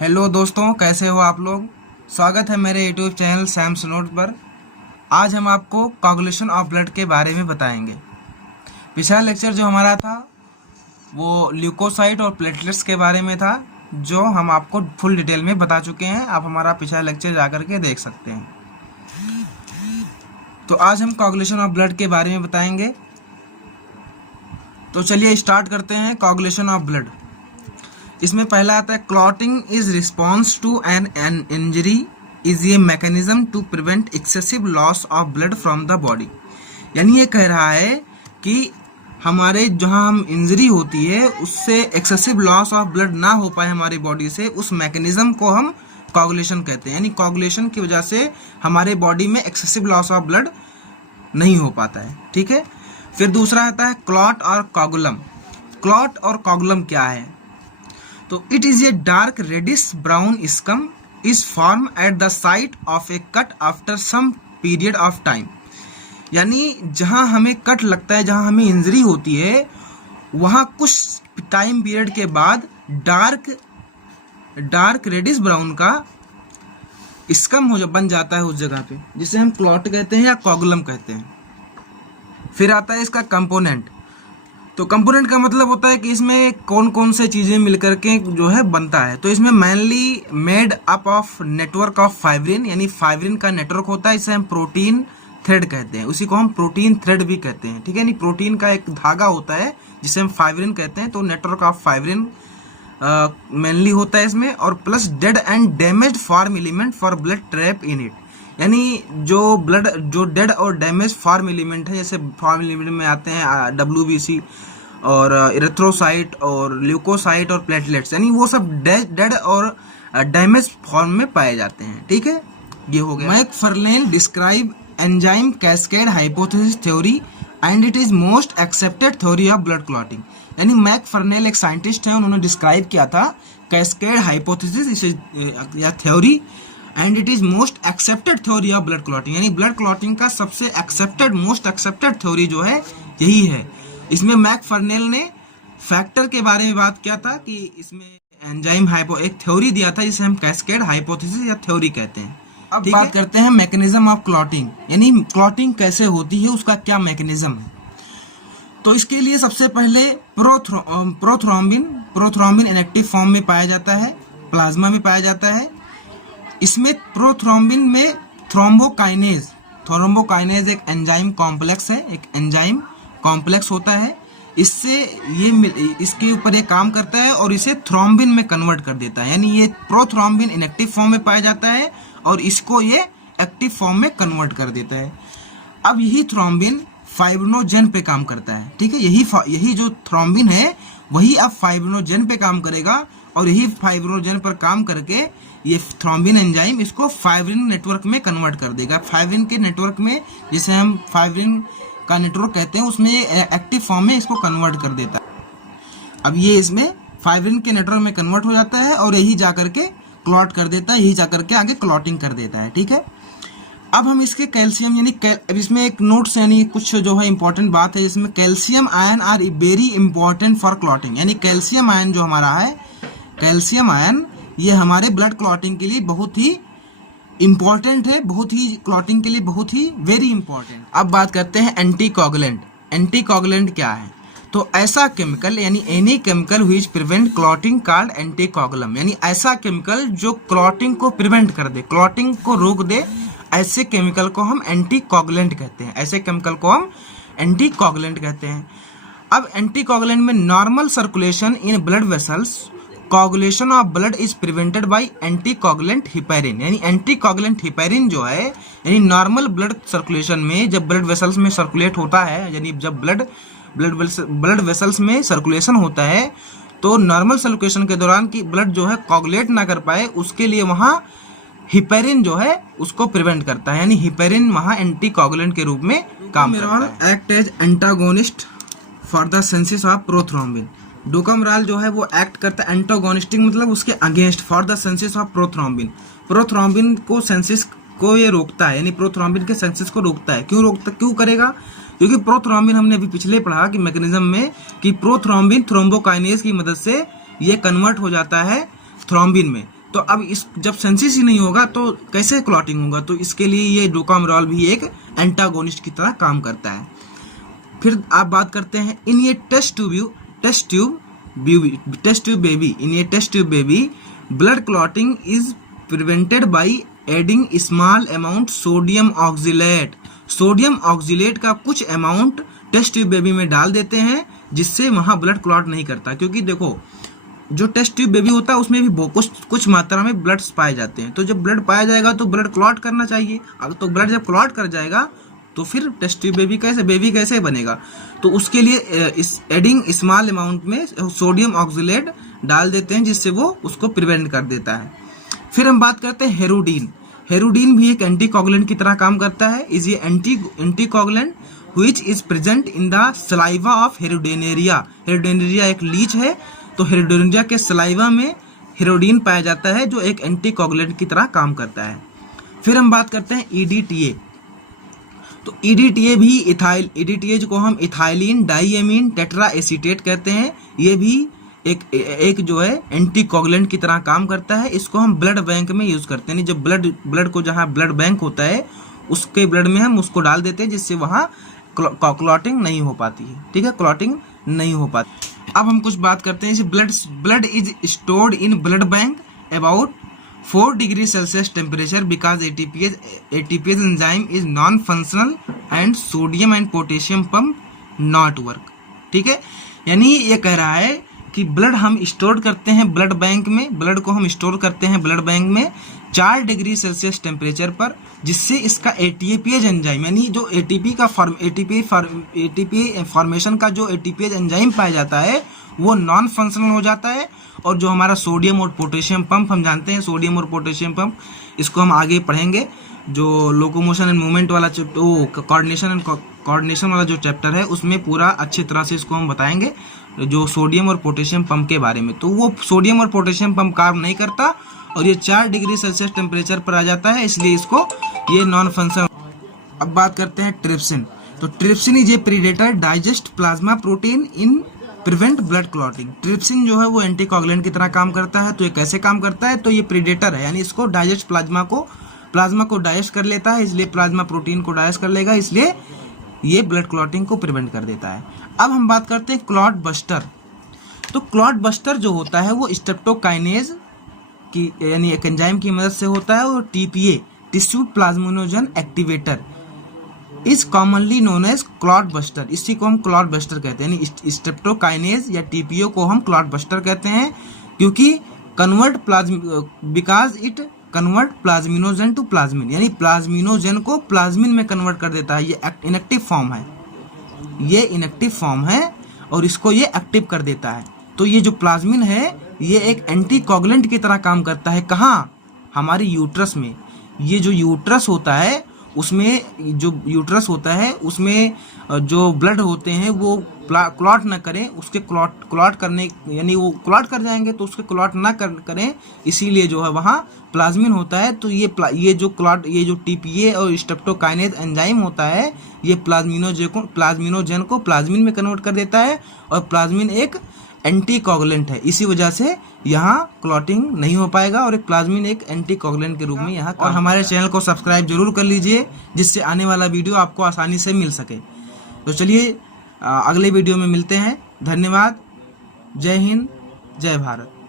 Hello दोस्तों, कैसे हो आप लोग। स्वागत है मेरे यूट्यूब चैनल सैम्स नोट पर। आज हम आपको कोगुलेशन ऑफ ब्लड के बारे में बताएंगे। पिछला लेक्चर जो हमारा था वो ल्यूकोसाइट और प्लेटलेट्स के बारे में था, जो हम आपको फुल डिटेल में बता चुके हैं। आप हमारा पिछला लेक्चर जा कर के देख सकते हैं। तो आज हम कोगुलेशन ऑफ ब्लड के बारे में बताएंगे। तो चलिए स्टार्ट करते हैं। कोगुलेशन ऑफ ब्लड, इसमें पहला आता है clotting is response to an injury is a mechanism to prevent excessive loss of blood from the body. यानी ये कह रहा है कि हमारे जहां हम इंजरी होती है उससे एक्सेसिव लॉस ऑफ ब्लड ना हो पाए हमारी बॉडी से, उस मैकेनिज्म को हम कोगुलेशन कहते हैं। यानी कोगुलेशन की वजह से हमारे बॉडी में एक्सेसिव लॉस ऑफ ब्लड नहीं हो पाता है। ठीक है। फिर दूसरा आता है क्लॉट और कोगुलम। क्लॉट और कोगुलम क्या है? तो it is a dark reddish brown scum is form at the site of a cut after some period of time. यानी जहां हमें कट लगता है, जहां हमें इंजरी होती है, वहां कुछ टाइम पीरियड के बाद डार्क रेडिश ब्राउन का स्कम बन जाता है उस जगह पे, जिसे हम क्लॉट कहते हैं या कोगुलम कहते हैं। फिर आता है इसका कंपोनेंट। तो कंपोनेंट का मतलब होता है कि इसमें कौन कौन से चीज़ें मिलकर के जो है बनता है। तो इसमें mainly made up of network of fibrin, यानी फाइब्रिन का नेटवर्क होता है, इसे हम प्रोटीन थ्रेड कहते हैं। उसी को हम प्रोटीन थ्रेड भी कहते हैं। ठीक है। यानी प्रोटीन का एक धागा होता है जिसे हम फाइब्रिन कहते हैं। तो नेटवर्क ऑफ फाइब्रिन मेनली होता है इसमें, और plus dead and damaged form element for blood trap in it. यानी जो डेड और डैमेज फॉर्म एलिमेंट है, जैसे फॉर्म एलिमेंट में आते हैं WBC और इरेथ्रोसाइट और ल्यूकोसाइट और प्लेटलेट्स, यानी वो सब डेड और डैमेज फॉर्म में पाए जाते हैं। ठीक है, ये हो गया। Macfarlane describe enzyme cascade hypothesis theory and it is most accepted theory of blood clotting. यानी मैकफर्लेन एक साइंटिस्ट है, उन्होंने डिस्क्राइब किया था कैस्केड हाइपोथेसिस या theory, and it is most accepted theory of blood clotting. यानी ब्लड क्लॉटिंग का सबसे एक्सेप्टेड, मोस्ट एक्सेप्टेड थ्योरी जो है यही है। इसमें मैकफर्नेल ने फैक्टर के बारे में बात किया था कि इसमें एंजाइम एक थ्योरी दिया था जिसे हम कैस्केड हाइपोथेसिस या थ्योरी कहते हैं। अब बात करते हैं मैकेनिज्म ऑफ क्लॉटिंग, यानी क्लॉटिंग कैसे होती है, उसका क्या मैकेनिज्म है। तो इसके लिए सबसे पहले प्रोथ्रोम्बिन इनएक्टिव फॉर्म में पाया जाता है, प्लाज्मा में पाया जाता है। इसमें प्रोथ्रोम्बिन में थ्रोम्बोकाइनेज एक एंजाइम कॉम्प्लेक्स है, एक एंजाइम कॉम्प्लेक्स होता है। इसके ऊपर ये काम करता है और इसे थ्रोम्बिन में कन्वर्ट कर देता है। यानी ये प्रोथ्रोम्बिन इनएक्टिव फॉर्म में पाया जाता है और इसको ये एक्टिव फॉर्म में कन्वर्ट कर देता है। अब यही थ्रोम्बिन फाइब्रिनोजेन पे काम करता है। ठीक है, यही जो थ्रोम्बिन है वही अब फाइब्रिनोजेन पे काम करेगा, और यही फाइब्रिनोजेन पर काम करके ये थ्रोम्बिन एंजाइम इसको फाइब्रिन नेटवर्क में कन्वर्ट कर देगा। फाइब्रिन के नेटवर्क में, जिसे हम फाइब्रिन का नेटवर्क कहते हैं, उसमें एक्टिव फॉर्म में इसको कन्वर्ट कर देता है। अब ये इसमें फाइब्रिन के नेटवर्क में कन्वर्ट हो जाता है और यही जाकर के क्लॉट कर देता है, यही जाकर के आगे क्लॉटिंग कर देता है। ठीक है। अब हम इसके कैल्शियम, यानी अब इसमें एक नोट्स, यानी कुछ जो है इंपॉर्टेंट बात है, इसमें calcium ion are very important for clotting. यानी कैल्शियम आयन जो हमारा है, कैल्शियम आयन, ये हमारे ब्लड क्लॉटिंग के लिए बहुत ही इंपॉर्टेंट है, बहुत ही क्लॉटिंग के लिए बहुत ही वेरी इंपॉर्टेंट। अब बात करते हैं एंटी कोगुलेंट। एंटी कोगुलेंट क्या है? तो ऐसा केमिकल, यानी any chemical which prevent clotting called anti coagulum. यानी ऐसा केमिकल जो क्लॉटिंग को प्रिवेंट कर दे, क्लॉटिंग को रोक दे, ऐसे केमिकल को हम एंटी कोगुलेंट कहते हैं। ऐसे केमिकल को हम एंटी कोगुलेंट कहते हैं। अब एंटी कोगुलेंट में normal circulation in blood vessels, coagulation of blood is prevented by anti coagulant heparin. यानी एंटी कोगुलेंट हिपैरिन जो है, यानी नॉर्मल ब्लड सर्कुलेशन में जब ब्लड वेसल्स में सर्कुलेट होता है, यानी जब ब्लड वेसल्स में सर्कुलेशन होता है, तो नॉर्मल सर्कुलेशन के दौरान की ब्लड जो है कोगुलेट ना कर पाए, उसके लिए वहाँ हिपैरिन जो है उसको प्रिवेंट करता है। यानी हिपैरिन वहाँ एंटी कोगुलेंट के रूप में काम करता है। Act as antagonist for the synthesis of prothrombin. Dicoumarol जो है वो एक्ट करता है एंटागोनिस्टिक, मतलब उसके against, for the synthesis of prothrombin. Prothrombin को सेंसिस को ये रोकता है, यानी प्रोथ्रोम्बिन के सेंसिस को रोकता है। क्यों करेगा? क्योंकि प्रोथ्रोम्बिन, हमने अभी पिछले पढ़ा कि मैकेनिज्म में, कि प्रोथ्रोम्बिन थ्रोम्बोकाइनेज की मदद से ये कन्वर्ट हो जाता है थ्रोम्बिन में। तो अब इस जब सेंसिस ही नहीं होगा तो कैसे क्लॉटिंग होगा? तो इसके लिए ये डोकामेरॉल भी एक एंटागोनिस्ट की तरह काम करता है। फिर आप बात करते हैं इन ये test tube baby blood clotting is prevented by adding small amount sodium oxalate. Sodium oxalate का कुछ अमाउंट टेस्ट ट्यूब बेबी में डाल देते हैं जिससे वहां ब्लड क्लॉट नहीं करता, क्योंकि देखो जो टेस्ट ट्यूब बेबी होता है उसमें भी कुछ मात्रा में ब्लड पाए जाते हैं। तो जब ब्लड पाया जाएगा तो ब्लड क्लॉट करना चाहिए। अब तो ब्लड जब क्लॉट कर जाएगा तो फिर टेस्ट ट्यूब बेबी कैसे बनेगा? तो उसके लिए इस एडिंग स्मॉल अमाउंट में सोडियम ऑक्जिलेट डाल देते हैं जिससे वो उसको प्रिवेंट कर देता है। फिर हम बात करते हैं हेरोडीन भी एक एंटीकोगुलेंट की तरह काम करता है। इज ये anticoagulant which is present in the saliva of hirudinaria. Hirudinaria एक लीच है, तो हेरोडेनेरिया के सलाइवा में हेरोडीन पाया जाता है जो एक एंटीकोगुलेंट की तरह काम करता है। फिर हम बात करते हैं ईडीटीए। तो ईडीटीए को हम इथाइलिन डाइएमीन टेट्रा एसीटेट कहते हैं। ये भी एक जो है एंटीकोगुलेंट की तरह काम करता है। इसको हम ब्लड बैंक में यूज करते हैं। जब ब्लड को जहाँ ब्लड बैंक होता है उसके ब्लड में हम उसको डाल देते हैं जिससे वहाँ क्लॉटिंग नहीं हो पाती है। ठीक है, क्लॉटिंग नहीं हो पाती। अब हम कुछ बात करते हैं blood is stored in blood bank about 4 degree Celsius temperature because ATPase enzyme is non functional and sodium and potassium pump not work. ठीक है, यानी ये कह रहा है कि ब्लड हम स्टोर करते हैं ब्लड बैंक में, ब्लड को हम स्टोर करते हैं ब्लड बैंक में 4 डिग्री सेल्सियस टेम्परेचर पर, जिससे इसका एटीपीएज एंजाइम यानी जो एटीपी फॉर्मेशन का जो एटीपीएज एंजाइम पाया जाता है वो नॉन फंक्शनल हो जाता है। और जो हमारा सोडियम और पोटेशियम पंप, हम जानते हैं सोडियम और पोटेशियम पंप, इसको हम आगे पढ़ेंगे। जो लोकोमोशन एंड मूवमेंट वाला कोऑर्डिनेशन वाला जो चैप्टर है उसमें पूरा अच्छी तरह से इसको हम बताएंगे जो सोडियम और पोटेशियम पंप के बारे में। तो वो सोडियम और पोटेशियम पंप काम नहीं करता और ये 4 डिग्री सेल्सियस टेम्परेचर पर आ जाता है, इसलिए इसको ये नॉन फंक्शनल। अब बात करते हैं ट्रिप्सिन। तो trypsin is a predator digest plasma protein in prevent blood clotting. Trypsin जो है वो एंटीकोगुलेंट की तरह काम करता है। तो ये कैसे काम करता है? तो ये प्रीडेटर है, यानी इसको डाइजेस्ट प्लाज्मा को डाइजेस्ट कर लेता है, इसलिए प्लाज्मा प्रोटीन को डाइजेस्ट कर लेगा, इसलिए ये ब्लड क्लॉटिंग को प्रिवेंट कर देता है। अब हम बात करते हैं क्लॉट बस्टर। तो क्लॉट बस्टर जो होता है वो स्ट्रेप्टोकाइनेज की यानी एक एंजाइम की मदद से होता है। और TPA tissue plasminogen activator is commonly known as clot buster. इसी को हम क्लॉट बस्टर कहते हैं, यानी स्ट्रेप्टोकाइनेज या टीपीओ को हम क्लॉट बस्टर कहते हैं, क्योंकि because it convert plasminogen to plasmin, यानी प्लाज्मिनोजन को प्लाज्मिन में कन्वर्ट कर देता है। ये इनएक्टिव फॉर्म है, और इसको ये एक्टिव कर देता है। तो ये जो प्लाज्मिन है ये एक एंटीकोगुलेंट की तरह काम करता है। कहाँ? हमारी यूट्रस में। ये जो यूट्रस होता है उसमें जो ब्लड होते हैं वो क्लॉट ना करें, उसके क्लॉट करने यानी वो क्लॉट कर जाएंगे तो उसके क्लॉट ना करें, इसीलिए जो है वहाँ प्लाज्मिन होता है। तो ये जो टीपीए और स्ट्रेप्टोकाइनेज एंजाइम होता है ये प्लाज्मिनोजन को प्लाज्मिन में कन्वर्ट कर देता है, और प्लाज्मिन एक एंटीकोगुलेंट है, इसी वजह से यहाँ क्लॉटिंग नहीं हो पाएगा और एक प्लाज्मिन एक एंटीकोगुलेंट के रूप में यहाँ। और हमारे चैनल को सब्सक्राइब जरूर कर लीजिए जिससे आने वाला वीडियो आपको आसानी से मिल सके। तो चलिए अगले वीडियो में मिलते हैं। धन्यवाद। जय हिंद, जय भारत।